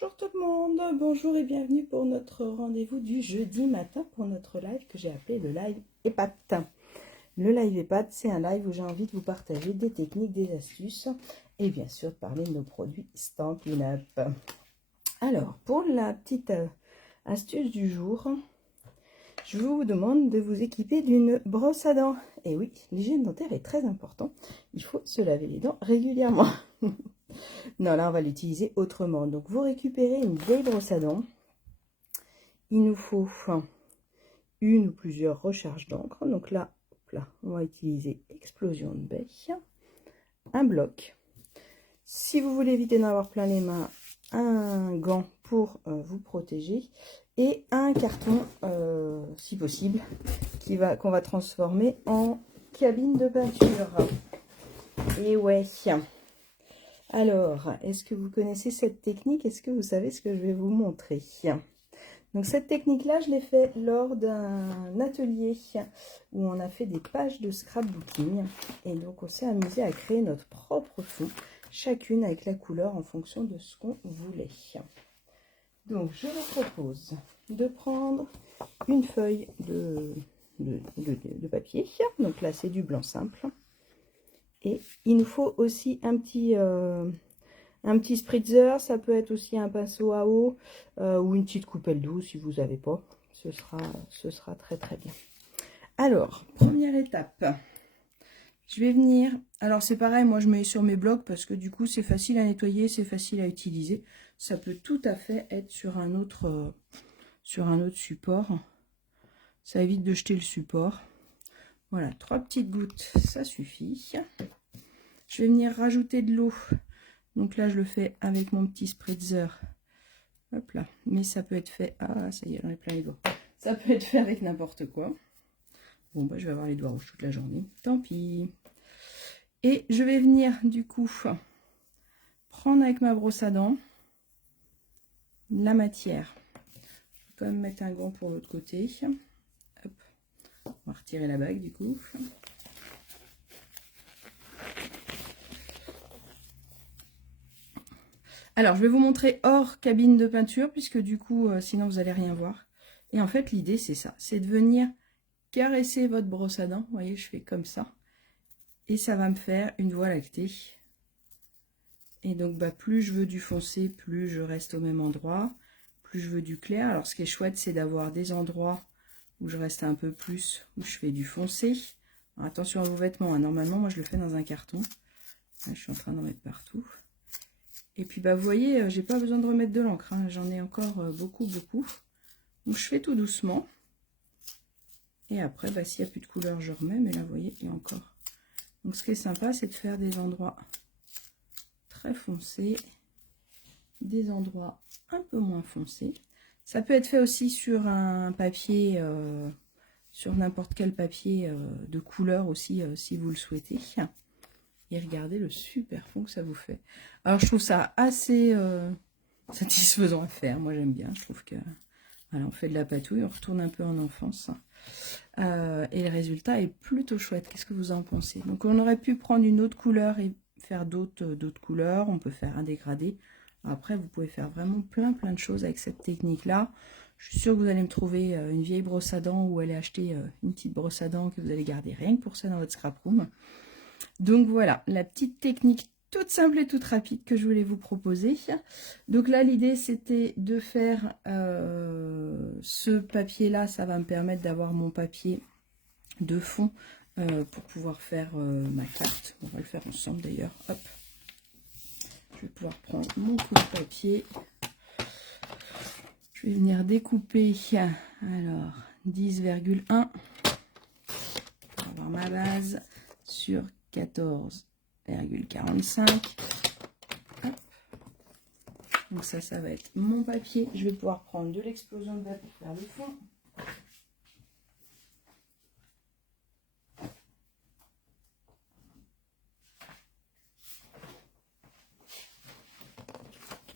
Bonjour tout le monde, bonjour et bienvenue pour notre rendez-vous du jeudi matin pour notre live que j'ai appelé le live EPAT. Le live EPAT, c'est un live où j'ai envie de vous partager des techniques, des astuces et bien sûr de parler de nos produits Stampin' Up. Alors, pour la petite astuce du jour, je vous demande de vous équiper d'une brosse à dents. Et oui, l'hygiène dentaire est très importante, il faut se laver les dents régulièrement. Non, là, on va l'utiliser autrement. Donc, vous récupérez une vieille brosse à dents. Il nous faut une ou plusieurs recharges d'encre. Donc là, on va utiliser explosion de baie, un bloc. Si vous voulez éviter d'en avoir plein les mains, un gant pour vous protéger et un carton, si possible, qu'on va transformer en cabine de peinture. Et ouais. Alors, est-ce que vous connaissez cette technique? Est-ce que vous savez ce que je vais vous montrer? Donc, cette technique-là, je l'ai fait lors d'un atelier où on a fait des pages de scrapbooking. Et donc, on s'est amusé à créer notre propre fond, chacune avec la couleur en fonction de ce qu'on voulait. Donc, je vous propose de prendre une feuille de papier. Donc là, c'est du blanc simple. Et il nous faut aussi un petit spritzer, ça peut être aussi un pinceau à eau ou une petite coupelle douce si vous n'avez pas. Ce sera très très bien. Alors, première étape, je vais venir, alors c'est pareil, moi je mets sur mes blocs parce que du coup c'est facile à nettoyer, c'est facile à utiliser. Ça peut tout à fait être sur un autre support. Ça évite de jeter le support. Voilà, 3 petites gouttes, ça suffit. Je vais venir rajouter de l'eau. Donc là, je le fais avec mon petit spritzer. Hop là. Mais ça peut être fait... Ah, ça y est, j'en ai plein les doigts. Ça peut être fait avec n'importe quoi. Bon, bah, je vais avoir les doigts rouges toute la journée. Tant pis. Et je vais venir, du coup, prendre avec ma brosse à dents la matière. Je vais quand même mettre un gant pour l'autre côté. Hop. On va retirer la bague, du coup. Alors, je vais vous montrer hors cabine de peinture, puisque du coup, sinon vous n'allez rien voir. Et en fait, l'idée, c'est ça. C'est de venir caresser votre brosse à dents. Vous voyez, je fais comme ça. Et ça va me faire une voie lactée. Et donc, bah, plus je veux du foncé, plus je reste au même endroit. Plus je veux du clair. Alors, ce qui est chouette, c'est d'avoir des endroits où je reste un peu plus, où je fais du foncé. Alors, attention à vos vêtements. Hein. Normalement, moi, je le fais dans un carton. Là, je suis en train d'en mettre partout. Et puis, bah, vous voyez, j'ai pas besoin de remettre de l'encre. Hein. J'en ai encore beaucoup. Donc, je fais tout doucement. Et après, bah, s'il n'y a plus de couleur, je remets. Mais là, vous voyez, il y a encore. Donc, ce qui est sympa, c'est de faire des endroits très foncés. Des endroits un peu moins foncés. Ça peut être fait aussi sur un papier, sur n'importe quel papier de couleur aussi, si vous le souhaitez. Et regardez le super fond que ça vous fait. Alors, je trouve ça assez satisfaisant à faire. Moi, j'aime bien. Je trouve que voilà, on fait de la patouille, on retourne un peu en enfance. Et le résultat est plutôt chouette. Qu'est-ce que vous en pensez? Donc, on aurait pu prendre une autre couleur et faire d'autres couleurs. On peut faire un dégradé. Après, vous pouvez faire vraiment plein de choses avec cette technique-là. Je suis sûre que vous allez me trouver une vieille brosse à dents ou aller acheter une petite brosse à dents que vous allez garder rien que pour ça dans votre scrap room. Donc voilà, la petite technique toute simple et toute rapide que je voulais vous proposer. Donc là, l'idée, c'était de faire ce papier-là. Ça va me permettre d'avoir mon papier de fond pour pouvoir faire ma carte. On va le faire ensemble d'ailleurs. Hop. Je vais pouvoir prendre mon coup de papier. Je vais venir découper, alors, 10,1 pour avoir ma base sur 14,45. Donc ça va être mon papier. Je vais pouvoir prendre de l'explosion de baie pour faire le fond.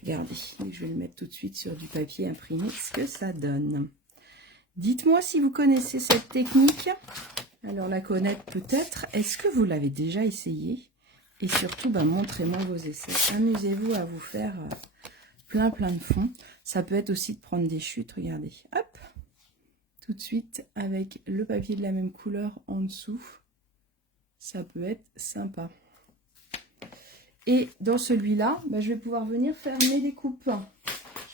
Regardez, je vais le mettre tout de suite sur du papier imprimé, ce que ça donne. Dites-moi si vous connaissez cette technique. Alors la connaître peut-être. Est-ce que vous l'avez déjà essayé? Et surtout, bah, montrez-moi vos essais. Amusez-vous à vous faire plein de fond. Ça peut être aussi de prendre des chutes, regardez, hop, tout de suite avec le papier de la même couleur en dessous. Ça peut être sympa. Et dans celui-là, bah, je vais pouvoir venir faire mes découpes.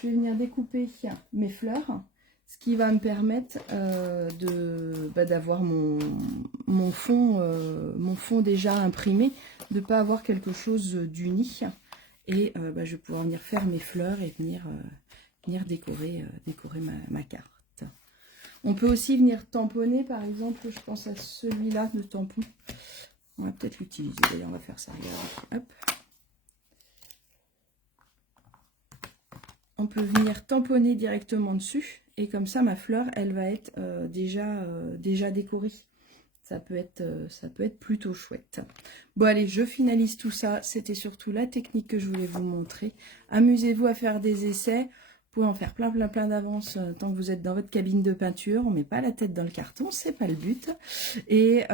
Je vais venir découper mes fleurs, ce qui va me permettre d'avoir mon fond déjà imprimé, de ne pas avoir quelque chose d'uni. Et bah, je vais pouvoir venir faire mes fleurs et venir décorer ma carte. On peut aussi venir tamponner, par exemple, je pense à celui-là de tampon. On va peut-être l'utiliser, d'ailleurs on va faire ça, regardez, hop. On peut venir tamponner directement dessus, et comme ça ma fleur, elle va être déjà décorée. Ça peut être plutôt chouette. Bon allez, je finalise tout ça. C'était surtout la technique que je voulais vous montrer. Amusez-vous à faire des essais. Vous pouvez en faire plein d'avance tant que vous êtes dans votre cabine de peinture. On ne met pas la tête dans le carton, c'est pas le but. Et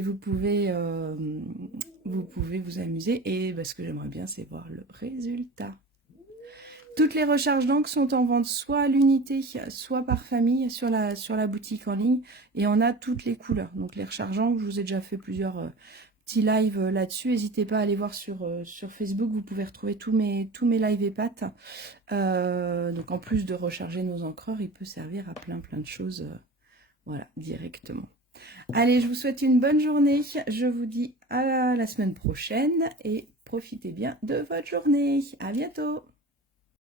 vous pouvez vous amuser. Et ce que j'aimerais bien, c'est voir le résultat. Toutes les recharges d'encre sont en vente soit à l'unité, soit par famille sur la boutique en ligne. Et on a toutes les couleurs. Donc les recharges d'encre, je vous ai déjà fait plusieurs petits lives là-dessus. N'hésitez pas à aller voir sur Facebook. Vous pouvez retrouver tous mes lives et pattes. Donc en plus de recharger nos encreurs, il peut servir à plein de choses. Voilà, directement. Allez, je vous souhaite une bonne journée. Je vous dis à la semaine prochaine. Et profitez bien de votre journée. À bientôt.